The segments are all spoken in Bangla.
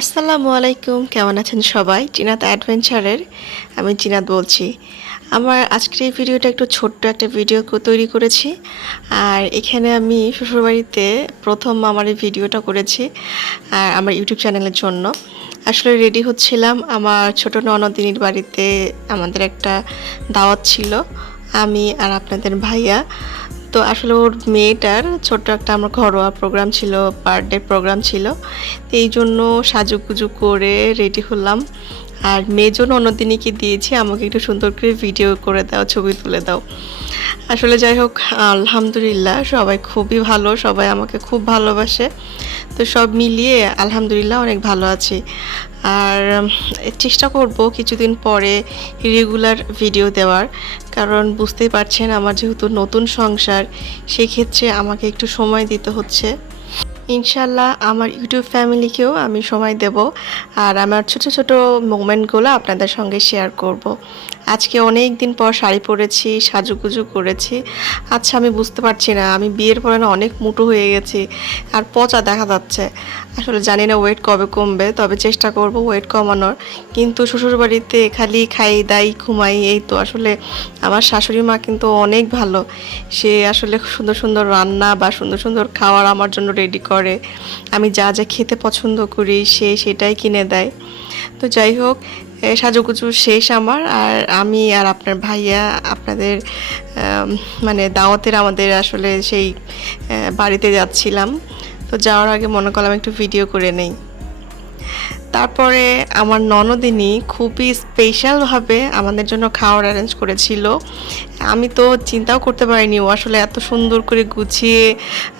আসসালামু আলাইকুম, কেমন আছেন সবাই? চিনাত অ্যাডভেঞ্চারের আমি চিনাত বলছি। আমার আজকের এই ভিডিওটা একটু ছোট্ট একটা ভিডিও তৈরি করেছি। আর এখানে আমি শ্বশুরবাড়িতে প্রথম আমার এই ভিডিওটা করেছি আর আমার ইউটিউব চ্যানেলের জন্য। আসলে রেডি হচ্ছিলাম, আমার ছোট ননদিনীর বাড়িতে আমাদের একটা দাওয়াত ছিল, আমি আর আপনাদের ভাইয়া। তো আসলে ওর মেয়েটার ছোট্ট একটা আমার ঘরোয়া প্রোগ্রাম ছিল, বার্থডে প্রোগ্রাম ছিল। তো এই জন্য সাজুগুজু করে রেডি হলাম। আর মেয়ের জন্য অন্যদিনকে দিয়েছি আমাকে একটু সুন্দর করে ভিডিও করে দাও, ছবি তুলে দাও। আসলে যাই হোক, আলহামদুলিল্লাহ সবাই খুবই ভালো, সবাই আমাকে খুব ভালোবাসে। তো সব মিলিয়ে আলহামদুলিল্লাহ অনেক ভালো আছি। আর চেষ্টা করব কিছুদিন পরে রেগুলার ভিডিও দেওয়ার, কারণ বুঝতেই পারছেন আমার যেহেতু নতুন সংসার, সেক্ষেত্রে আমাকে একটু সময় দিতে হচ্ছে। ইনশাল্লাহ আমার ইউটিউব ফ্যামিলিকেও আমি সময় দেব আর আমার ছোট ছোট মোমেন্টগুলো আপনাদের সঙ্গে শেয়ার করব। আজকে অনেক দিন পর শাড়ি পরেছি, সাজুগুজু করেছি। আচ্ছা, আমি বুঝতে পারছি না, আমি বিয়ের পরে না অনেক মোটো হয়ে গেছি আর পচা দেখা যাচ্ছে। আসলে জানি না ওয়েট কবে কমবে, তবে চেষ্টা করব ওয়েট কমানোর। কিন্তু শ্বশুরবাড়িতে খালি খাই দাই ঘুমাই, এই তো। আসলে আমার শাশুড়ি মা কিন্তু অনেক ভালো, সে আসলে সুন্দর সুন্দর রান্না বা সুন্দর সুন্দর খাবার আমার জন্য রেডি করে। আমি যা যা খেতে পছন্দ করি সে সেটাই কিনে দেয়। তো যাই হোক, সাজুগুজু শেষ আমার, আর আমি আর আপনার ভাইয়া আপনাদের মানে দাওয়াতের আমাদের আসলে সেই বাড়িতে যাচ্ছিলাম। তো যাওয়ার আগে মনে করলাম একটু ভিডিও করে নেই। তারপরে আমার ননদিনী খুবই স্পেশালভাবে আমাদের জন্য খাওয়ার অ্যারেঞ্জ করেছিল। আমি তো চিন্তাও করতে পারিনি ও আসলে এত সুন্দর করে গুছিয়ে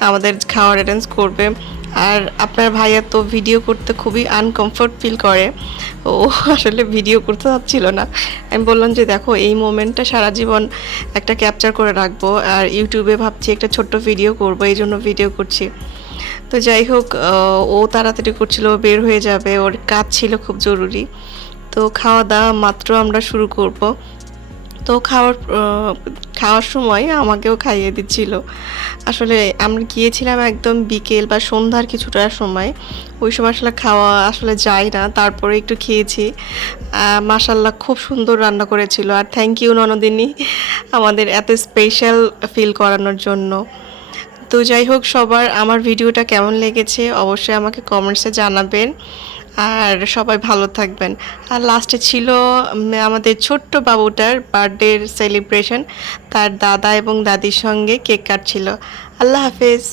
আমাদের খাওয়ার অ্যারেঞ্জ করবে। আর আপনার ভাইয়া তো ভিডিও করতে খুবই আনকমফোর্ট ফিল করে, ও আসলে ভিডিও করতে চাচ্ছিল না। আমি বললাম যে দেখো, এই মোমেন্টটা সারা জীবন একটা ক্যাপচার করে রাখবো, আর ইউটিউবে ভাবছি একটা ছোট্ট ভিডিও করবো, এই জন্য ভিডিও করছি। তো যাই হোক, ও তাড়াতাড়ি করছিল, বের হয়ে যাবে, ওর কাজ ছিল খুব জরুরি। তো খাওয়া দাওয়া মাত্র আমরা শুরু করব। তো খাওয়ার সময় আমাকেও খাইয়ে দিচ্ছিল। আসলে আমরা গিয়েছিলাম একদম বিকেল বা সন্ধ্যার কিছুটা সময়, ওই সময় আসলে খাওয়া আসলে যায় না, তারপরে একটু খেয়েছি। মাশাল্লাহ খুব সুন্দর রান্না করেছিল। আর থ্যাংক ইউ ননদিনী, আমাদের এত স্পেশাল ফিল করানোর জন্য। তো যাই হোক, সবার আমার ভিডিওটা কেমন লেগেছে অবশ্যই আমাকে কমেন্টসে জানাবেন, আর সবাই ভালো থাকবেন। আর লাস্টে ছিল আমাদের ছোট্ট বাবুটার বার্থডের সেলিব্রেশন, তার দাদা এবং দাদির সঙ্গে কেক কাটছিল। আল্লাহ হাফেজ।